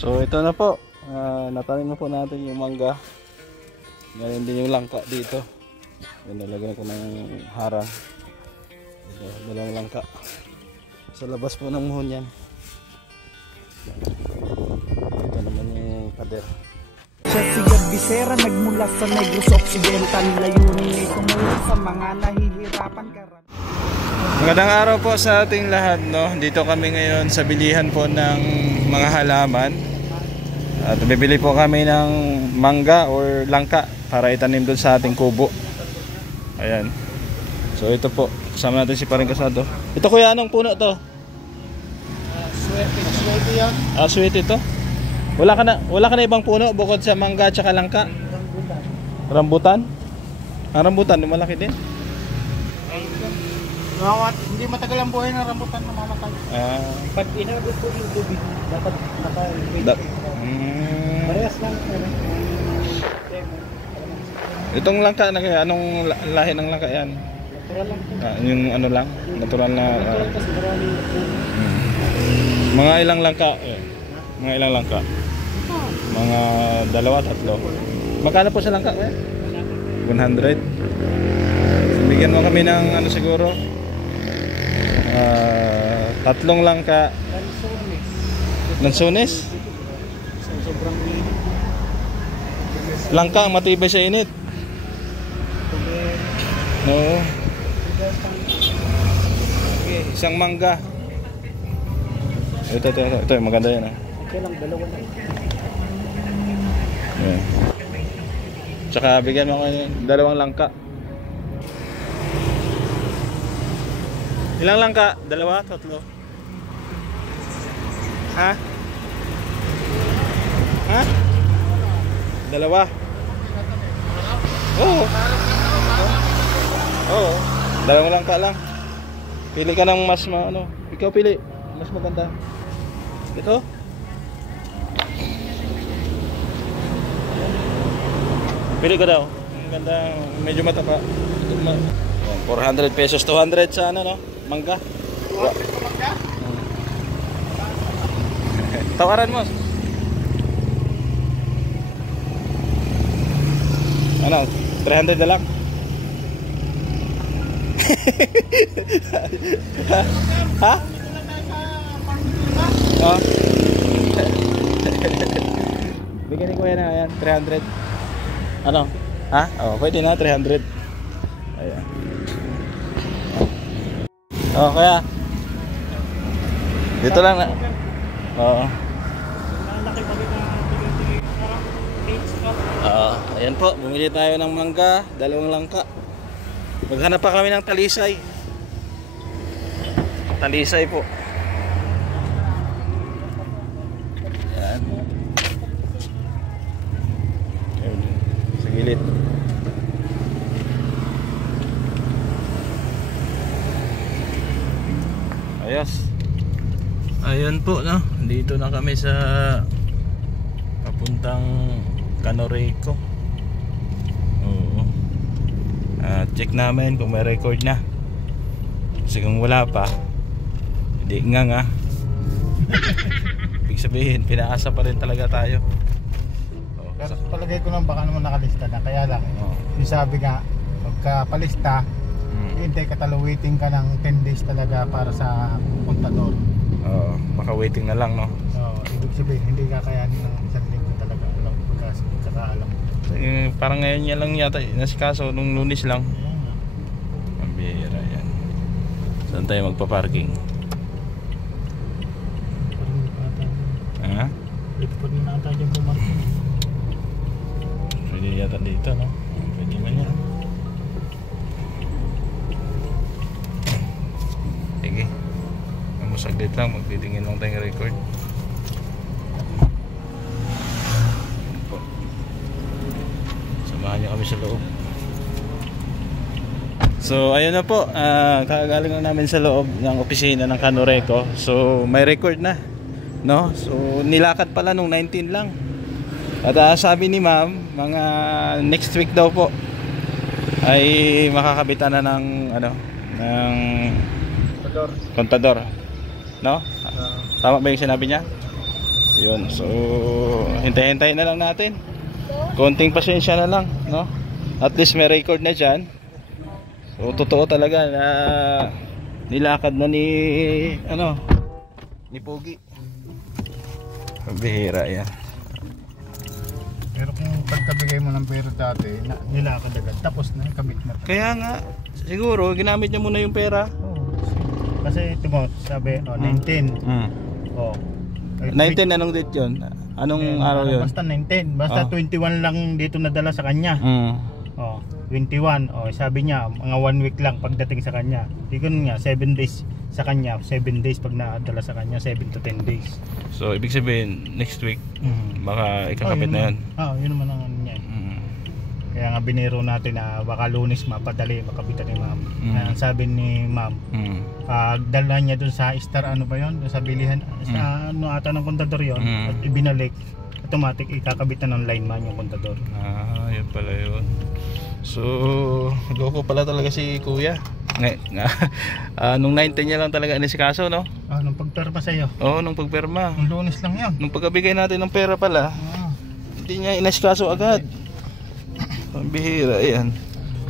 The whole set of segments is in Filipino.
So ito na po, natanim na po natin yung mangga. Ngayon din yung langka dito. Nalagyan ko ng harang. Ito, dalawang langka. Sa labas po ng muhon yan. Ito naman yung pader. Siya si Gab Bisera, nagmula sa Negros Occidental. Layunin ay tumulong sa mga nahihirapan karamihan. Magandang araw po sa ating lahat, no? Dito kami ngayon sa bilihan po ng mga halaman. At bibili po kami ng mangga or langka para itanim doon sa ating kubo. Ayan. So ito po, kasama natin si Paring Kasado. Ito kuya, anong puno to? Swerte yan. Swerte ito. Wala ka na ibang puno bukod sa mangga at saka langka? Rambutan? Rambutan, malaki din. Hindi matagal ang buhay ng rambutan na mamatay. Pag inabot po yung tubig, dapat parehas lang. Itong langka, anong lahi ng langka yan? Natural lang po. Yung ano lang, natural na Natural kasi maraming mga ilang langka, mga ilang langka. Mga 2-3. Magkano po sa langka? 100. Bigyan mo kami ng ano siguro, 3 langka. Lansones? sobrang init. Langka, matibay sa init. No. Okay, isang mangga. Ito, maganda yan. Okay lang, dalawa lang. Yeah. Tsaka bigyan mo ako ng 2 langka. Ilang langka? 2, 3? Ha? Ha? 2? Oo. Oo. 2 langka lang. Pili ka ng mas ano. Ikaw pili. Mas maganda. Ito? Pili ka daw. Ang ganda. Medyo matapa. 400 pesos, 200 sa ano, no? Mangga. Tawaran mo. Ano? 300 na lang. Ha? Oh. Bigyan ko yan, ayan, 300. Ano? Ha? Oh, pwede na 300. Ayan. Oh, kaya dito lang na. Oo. Ayan po, bumili tayo ng mangga, 2 langka. Maghanap pa kami ng talisay. Talisay po. Ayan. Sa gilid. Ayos. Ayun po, no. Dito na kami sa papuntang Canoreco. Oo. Check namin kung may record na. Kasi kung wala pa, hindi nga. Ibig sabihin, pinaasa pa rin talaga tayo. Pero palagay ko lang baka naman nakalista na. Kaya lang, yung sabi nga, pagka-palista, hindi ka waiting ka ng 10 days talaga para sa kontador. Oo, baka waiting na lang, no? Ibig sabihin, hindi kakayanin ng 1 linggo talaga. Pagkakaalam. Parang ngayon niya lang yata, nasikaso nung Lunes lang. Ang bihira yan. Saan tayo magpa-parking? Ha? Ito pa rin nata dyan pumarking. Pwede yata dito, no? Pwede man yan. Sige. Saglit lang, magtitingin lang tayong record. Samahan niyo kami sa loob. So ayun na po, kagaling na namin sa loob ng opisina ng Canoreco. So may record na, no? So nilakad pala nung 19 lang. At sabi ni ma'am, mga next week daw po ay makakabitan na ng ano, ng kontador. No? Tama ba yung sinabi niya? Yun, so hintay-hintay na lang natin. Konting pasensya na lang, no? At least may record na dyan. So totoo talaga na nilakad na ni ni Pogi. Bihira yan. Pero kung pagkabigay mo ng pera dati, nilakad agad, tapos na, kabit na. Kaya nga, siguro ginamit niya muna yung pera. Oo. Kasi Timot, sabi, 19. Oh. 19 anong date yun? Anong araw yun? Basta 19. Basta 21 lang dito nadala sa kanya. Oh, 21. Oh, sabi niya, mga 1 week lang pagdating sa kanya. Ikon nga, 7 days sa kanya. 7 days pag nadala sa kanya, 7 to 10 days. So, ibig sabihin, next week, baka ikakabit na yun. Yun naman ang ano niya. Kaya nga biniro natin na baka Lunes mapadali, makabitan ni ma'am. Ang sabi ni ma'am, dala niya dun sa Star, ano ba yun? Sa bilihan, sa ano ata ng kontador yun. At ibinalik, automatic ikakabit na ng lineman yung kontador. Yun pala yun. So, loko pala talaga si Kuya. Nung 19 niya lang talaga inisikaso, no? Nung pagperma sa'yo? Oo, nung pagperma. Nung Lunes lang yun. Nung pagkabigay natin ng pera pala, hindi niya inisikaso agad. Ang bihira, yan.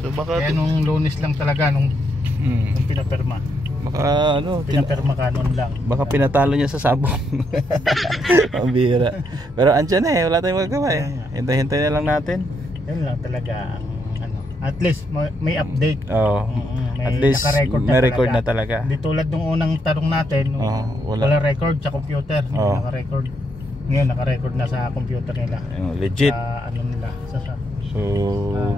So, baka kaya nung Lunes lang talaga, nung pinaperma. Baka Pinaperma ka nun lang. Baka pinatalo niya sa sabong. Ang bihira. Pero andyan na wala tayong magagawa Hintay-hintay na lang natin. Yun lang talaga ang at least may update. At least may record na talaga. Hindi tulad nung unang tarong natin, wala record sa computer. Naka-record. Ngayon naka-record na sa computer nila. Legit. Sa ano nila, so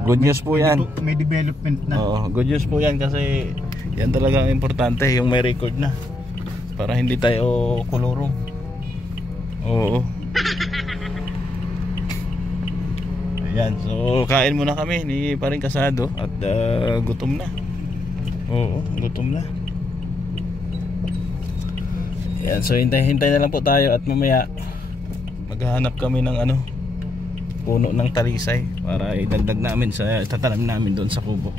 good news po yan. May development na. Good news po yan kasi yan talaga ang importante, yung may record na. Para hindi tayo kulurong. Ayan, so kain muna kami ni Paring Kasado at gutom na. Gutom na. Ayan, so hintay-hintay na lang po tayo at mamaya maghahanap kami ng puno ng talisay para idagdag namin sa itatanim namin doon sa kubo.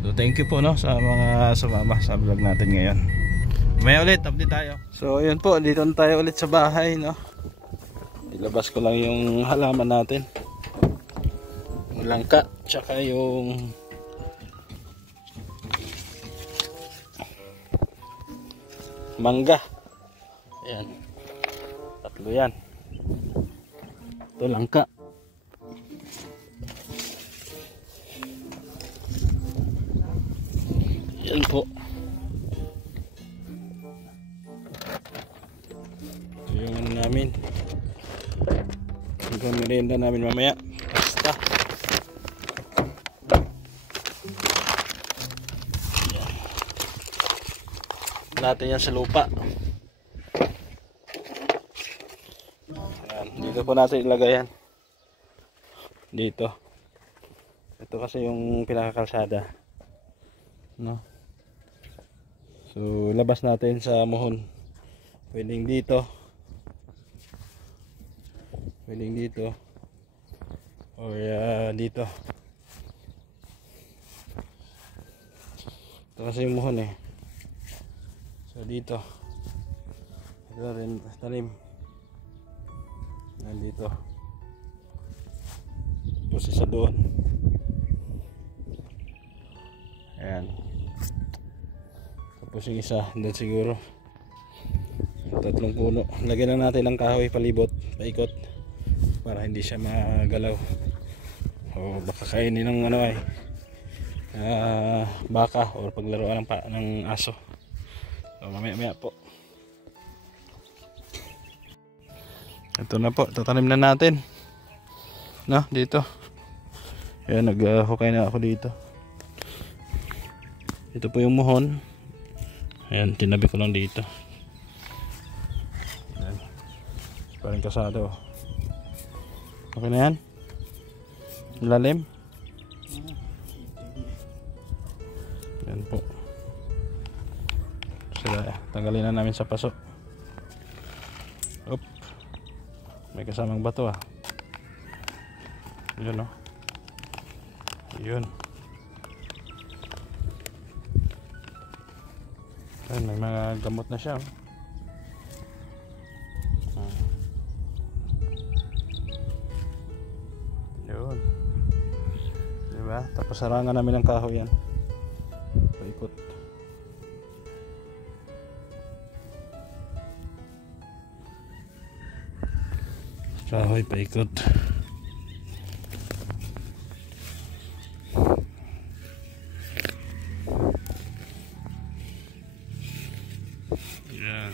So thank you po sa mga sumama sa vlog natin ngayon. Mamaya ulit update tayo. So ayun po, dito na tayo ulit sa bahay, ilabas ko lang yung halaman natin. Langka, tsaka yung mangga. Ayan. Tatlo yan. Ito langka. Yan po. Ito yung ano namin. Hanggang merienda namin mamaya. Basta. Natin yan sa lupa. Ayan, dito po natin ilagay yan. Dito. Ito kasi yung pinakakalsada. So labas natin sa muhon. Pwedeng dito. Pwedeng dito. Or dito. Ito kasi yung muhon So dito. Ito rin talim. Nandito. Tapos isa doon. Ayan. Tapos yung isa doon siguro. Yung tatlong puno. Lagyan na natin ng kahoy palibot, paikot para hindi siya magalaw. Baka kainin ng baka o paglaruan ng aso. So mamaya po. Ito na po, tatanim na natin. Dito. Ayan, naghukay na ako dito. Ito po yung muhon. Ayan, tinabi ko lang dito. Ayan. Parang kasado. Okay na yan? Lalim? Ayan po. Sila, tanggalin na namin sa paso. Oop. May kasamang bato Yun Yun. Ayan, may mga gamot na siya Ha? Tapos harangan namin ng kahoy yan. Paikot. Kahoy paikot. Yeah.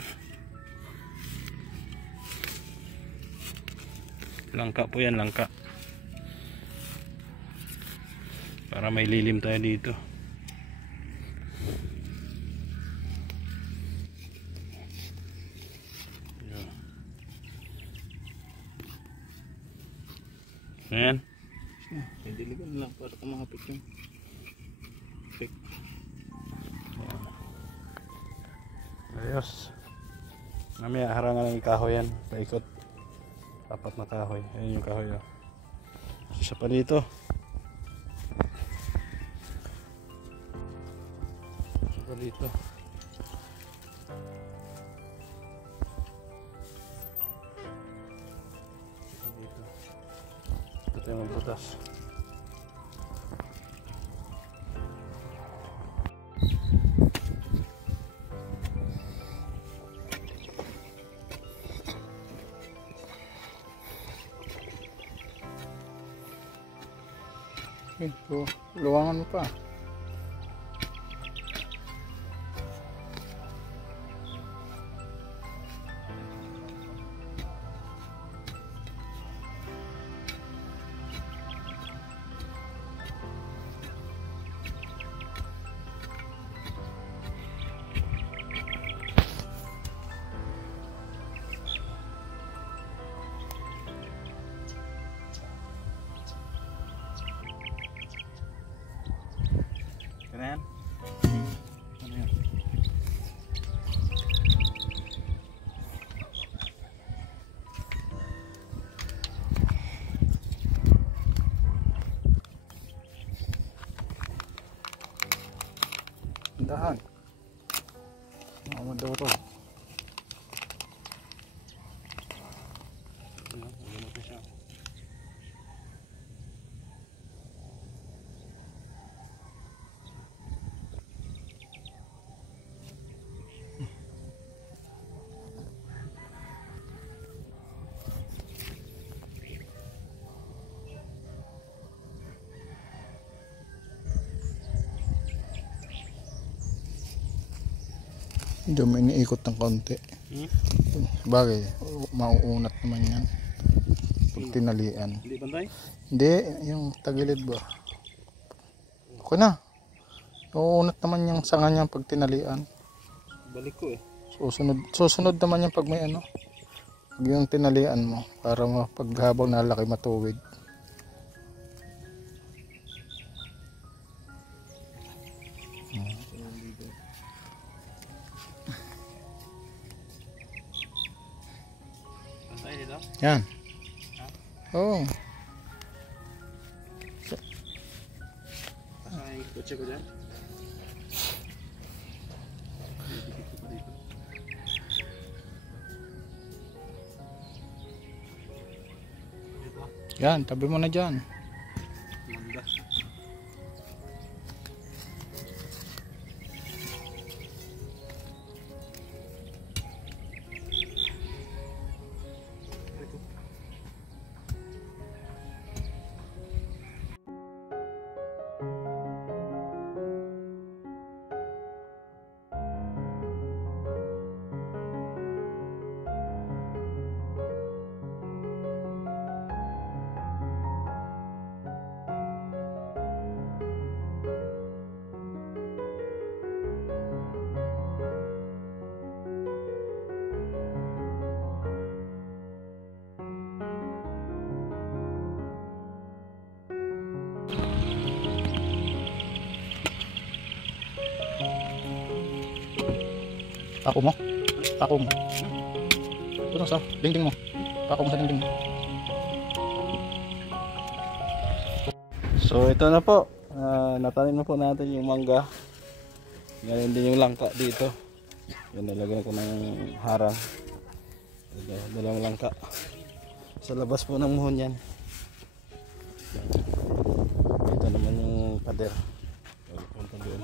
Langka po yan, langka. Para may lilim tayo dito. Yeah. Ayan. Diligan lang para kumapit yung pick. Ayos. Mamaya harangan ng kahoy yan. Paikot. Apat na kahoy. Ayun yung kahoy. Oh. Isa pa dito. Isa pa dito. Isa pa dito. Ito yung butas. Ito, luwangan mo pa. Ganyan. Ano yan? Dahan. Maduro. Ano pa siya? Hindi mo iniikot ng konti. Bagay, mauunat naman yan. Pag tinalian. Hindi bantay? Hindi, yung tagilid ba? Okay na. Mauunat naman yung sanga niya pag tinalian. Balik ko eh. Susunod naman yan pag may ano. Pag yung tinalian mo. Para paghabang nalaki matuwid. Bantay dito? Yan. Oo. Saan yung kotse ko dyan? Yan, tabi mo na dyan. Mangga. Pako mo. Pako mo. Ito sa dingding mo. Pako mo sa dingding mo. So ito na po. Natanim na po natin yung mangga. Ngayon din yung langka dito. Yan, nalagyan ko ng harang. Dalawang langka. Sa labas po ng muhon yan. Ito naman yung Pader. Punta doon.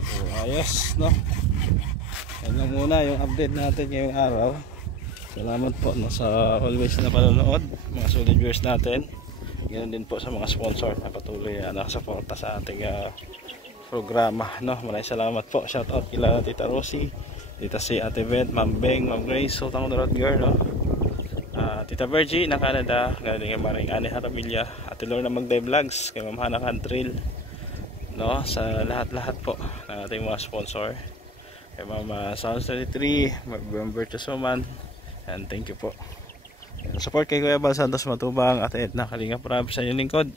So, ayos, no? Yan lang muna yung update natin ngayong araw. Salamat po no, sa always na panonood, mga solid viewers natin. Ganoon din po sa mga sponsor na patuloy na nakasuporta sa ating programa, no? Maraming salamat po. Shout out kila Tita Rosie, Tita si Ate Beth, Ma'am Beng, Ma'am Grace, Sultan Road Girl, no? Tita Virgie na Canada, ganoon din Maring Ani Haramilla, Ate Lorna Magday Vlogs, kay Ma'am Hana Cantril, no? Sa lahat-lahat po ng ating mga sponsor, kay Mama Sounds 33, Ma'am Bertus Suman, and thank you po. Support kay Kuya Bal Santos Matubang at Edna Kalinga Prab sa inyong lingkod,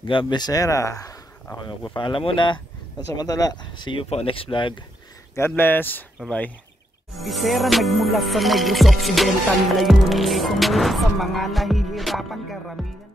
Gabi Sera. Ako yung magpapaalam muna. Samantala, see you po next vlog. God bless. Bye bye. Bisera nagmula sa Negros Occidental, layunin ay tumulong sa mga nahihirapan karamihan.